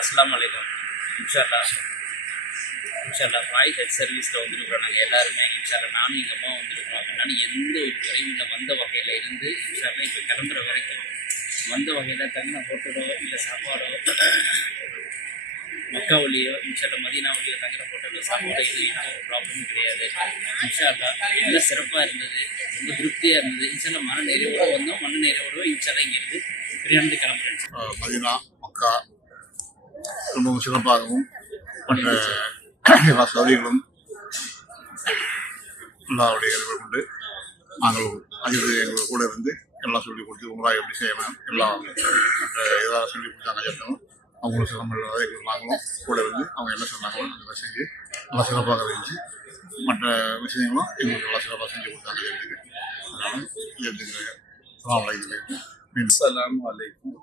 அஸ்ஸலாமு அலைக்கும். இன்ஷால்லா இன்ஷால்லா ராய் ஹெல்த் சர்வீஸில் வந்துருக்குறோம். நாங்கள் எல்லாருமே இன்ஷால்லா நானும் எங்கள் அம்மா வந்துருக்குறோம். அதனால எந்த ஒரு குறைவில் வந்த வகையில் இருந்து இன்ஷால்லா இப்போ கிளம்புற வரைக்கும் வந்த வகையில் தங்கின ஹோட்டலோ இல்லை சாப்பாடோ மக்காவளியோ இன்ஷால்லா மதீனாவளியோ தங்குற ஹோட்டலோ சாப்பாடோ எந்த ஒரு ப்ராப்ளமும் கிடையாது. இன்ஷால்லா எல்லாம் சிறப்பாக இருந்தது, ரொம்ப திருப்தியாக இருந்தது. இன்ஷால்லா மன நிறைவோடு வந்தோம், மன நிறைவோடு இன்ஷால்லா இங்கேருந்து பிரியாணி கிளம்புறேன். மதீனா மக்கா ரொம்பவும் சிறப்பாகவும் மற்ற எல்லா சௌகரியங்களும் எல்லாருடைய இதுகளை கொண்டு நாங்கள் எங்கள் கூட இருந்து எல்லாம் சொல்லிக் கொடுத்து உங்களா எப்படி செய்யணும் எல்லாம் மற்ற ஏதாவது சொல்லிக் கொடுத்தாங்க ஐயத்தனும் அவங்களும் சிரமம் இல்லாத எங்களுக்கு நாங்களும் கூட இருந்து அவங்க என்ன சொன்னாங்களோ அந்த மாதிரி செஞ்சு நல்லா சிறப்பாக இருந்துச்சு. மற்ற விஷயங்களும் எங்களுக்கு நல்லா சிறப்பாக செஞ்சு கொடுத்தாங்க ஐயத்துக்கு. அதனால ஐயத்துக்கு அஸ்ஸலாமு அலைக்கும்.